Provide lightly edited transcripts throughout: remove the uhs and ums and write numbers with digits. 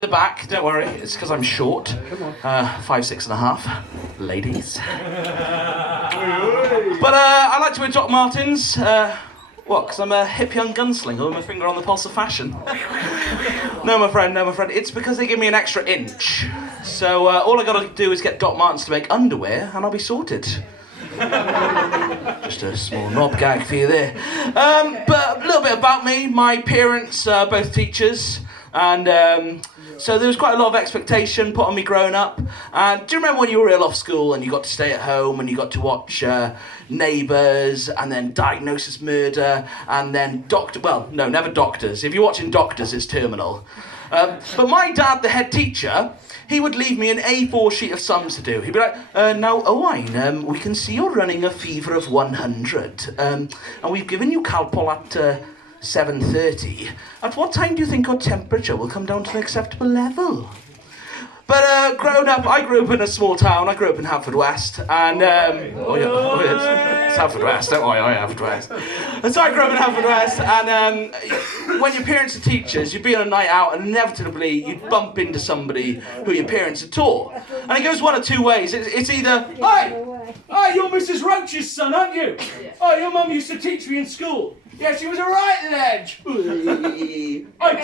The back, don't worry, it's because I'm short. 5'6.5", ladies. But I like to wear Doc Martens. What? Because I'm a hip young gunslinger with my finger on the pulse of fashion. No, my friend, It's because they give me an extra inch. So all I gotta do is get Doc Martens to make underwear, and I'll be sorted. Just a small knob gag for you there. But a little bit about me. My parents are both teachers, and so there was quite a lot of expectation put on me growing up. And do you remember when you were ill off school and you got to stay at home and you got to watch Neighbours and then Diagnosis Murder and then never Doctors. If you're watching Doctors, it's terminal. But my dad, the head teacher, he would leave me an A4 sheet of sums to do. He'd be like, now, Owain, we can see you're running a fever of 100. And we've given you Calpol at 7:30. At what time do you think your temperature will come down to an acceptable level? But growing up, I grew up in a small town. I grew up in Haverfordwest, and it's Haverfordwest. Don't worry, Haverfordwest. And so I grew up in Haverfordwest, and when your parents are teachers, you'd be on a night out, and inevitably you'd bump into somebody who your parents had taught. And it goes one of two ways. It's either, Hi, you're Mrs. Roach's son, aren't you? Oh, your mum used to teach me in school. Yeah, she was a right ledge. Oh,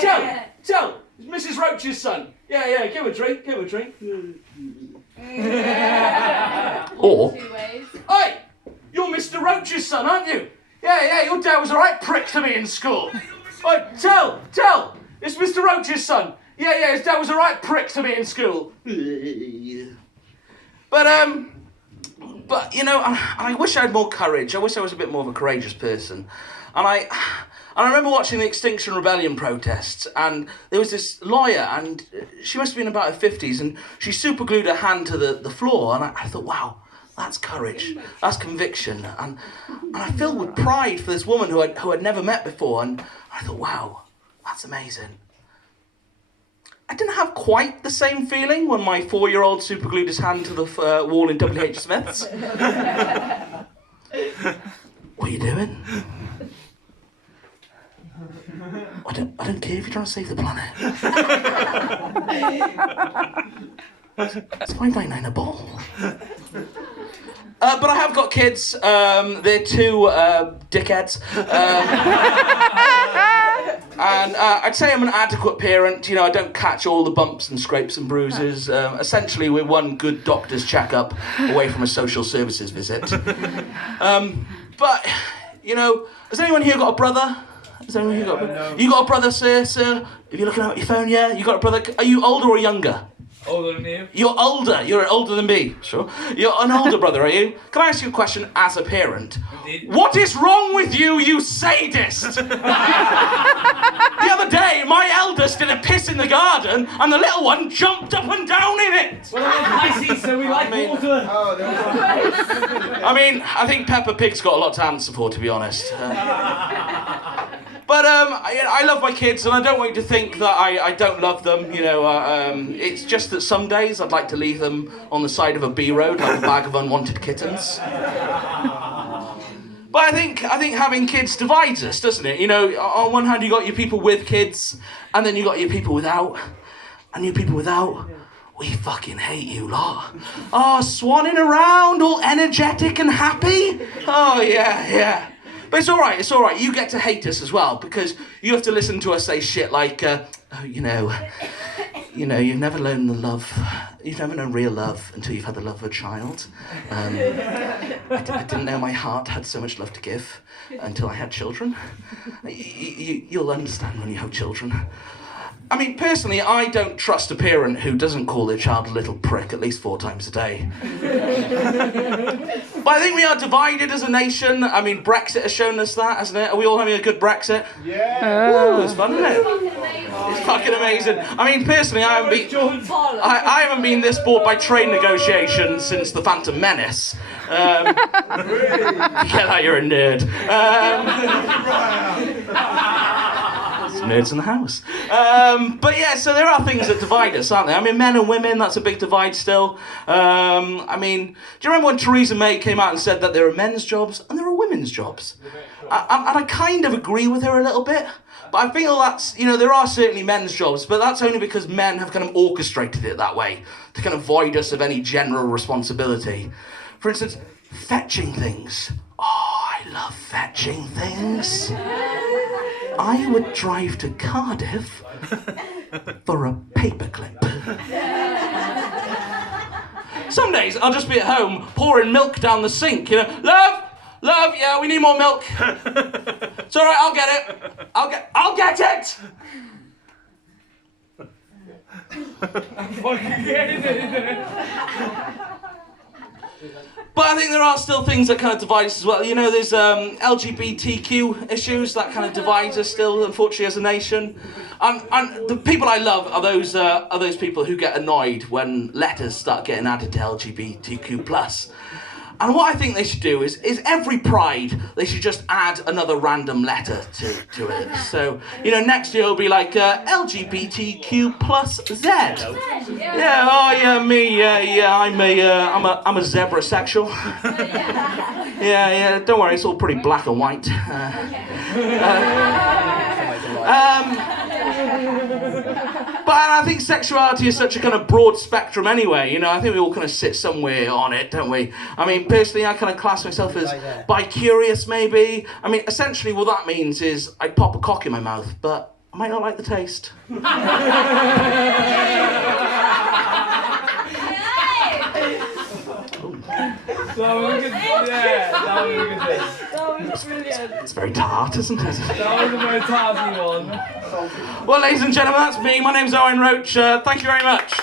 tell, it's Mrs. Roach's son. Yeah, give a drink. Or, hey, you're Mr. Roach's son, aren't you? Yeah, your dad was a right prick to me in school. Oh, tell, it's Mr. Roach's son. Yeah, his dad was a right prick to me in school. But you know, I wish I had more courage. I wish I was a bit more of a courageous person. And I remember watching the Extinction Rebellion protests, and there was this lawyer, and she must have been about her 50s, and she superglued her hand to the floor, and I thought, wow, that's courage, that's conviction, and I filled with pride for this woman who I'd never met before, and I thought, wow, that's amazing. I didn't have quite the same feeling when my 4-year-old superglued his hand to the wall in W.H. Smith's. What are you doing? I don't care if you're trying to save the planet. It's $5.99 a ball. But I have got kids. They're two dickheads. And I'd say I'm an adequate parent. You know, I don't catch all the bumps and scrapes and bruises. Essentially, we're one good doctor's checkup away from a social services visit. But, you know, has anyone here got a brother? Has anyone here got a brother? You got a brother, sir? If you're looking at your phone, yeah? You got a brother? Are you older or younger? Older than you. You're older. You're older than me. Sure. You're an older brother, are you? Can I ask you a question as a parent? Indeed. What is wrong with you, you sadist? The other day, my eldest did a piss in the garden, and the little one jumped up and down in it. Well, we're Pisces, so we like water. I think Peppa Pig's got a lot to answer for, to be honest. But I love my kids, and I don't want you to think that I don't love them. You know, it's just that some days I'd like to leave them on the side of a B road like a bag of unwanted kittens. But I think having kids divides us, doesn't it? You know, on one hand you got your people with kids, and then you got your people without, and your people without. We fucking hate you lot. Oh, swanning around, all energetic and happy. Oh yeah. But it's all right. You get to hate us as well, because you have to listen to us say shit like, you've never known you've never known real love until you've had the love of a child. I didn't know my heart had so much love to give until I had children. You'll understand when you have children. I mean, personally, I don't trust a parent who doesn't call their child a little prick at least 4 times a day. But I think we are divided as a nation. I mean, Brexit has shown us that, hasn't it? Are we all having a good Brexit? Yeah. Ooh, it's fun, isn't it? It's fucking amazing. I mean, personally, I haven't been this bored by trade negotiations since the Phantom Menace. Get out, you're a nerd. Nerds in the house. But yeah, so there are things that divide us, aren't there? I mean, men and women, that's a big divide still. I mean, do you remember when Theresa May came out and said that there are men's jobs and there are women's jobs? And I kind of agree with her a little bit, But I feel that's, you know, there are certainly men's jobs, but that's only because men have kind of orchestrated it that way to kind of void us of any general responsibility. For instance, fetching things. Oh, I love fetching things. I would drive to Cardiff for a paperclip. Some days I'll just be at home pouring milk down the sink, you know. Love, yeah, we need more milk. It's all right, I'll get it. I'll get it. But I think there are still things that kind of divide us as well. You know, there's LGBTQ issues that kind of divides us still, unfortunately, as a nation. And the people I love are those people who get annoyed when letters start getting added to LGBTQ+. And what I think they should do is every Pride, they should just add another random letter to it. So, you know, next year it'll be like LGBTQ+Z. Yeah, oh yeah, me, yeah, I'm a zebrasexual. Yeah, don't worry, it's all pretty black and white. But I think sexuality is such a kind of broad spectrum anyway, you know, I think we all kind of sit somewhere on it, don't we? I mean, personally, I kind of class myself as bi-curious, maybe. I mean, essentially what that means is I pop a cock in my mouth, but I might not like the taste. That was brilliant. It's very tart, isn't it? That was a very tarty one. Well, ladies and gentlemen, that's me. My name's Owain Roach. Thank you very much.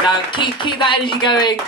Now, keep that energy going.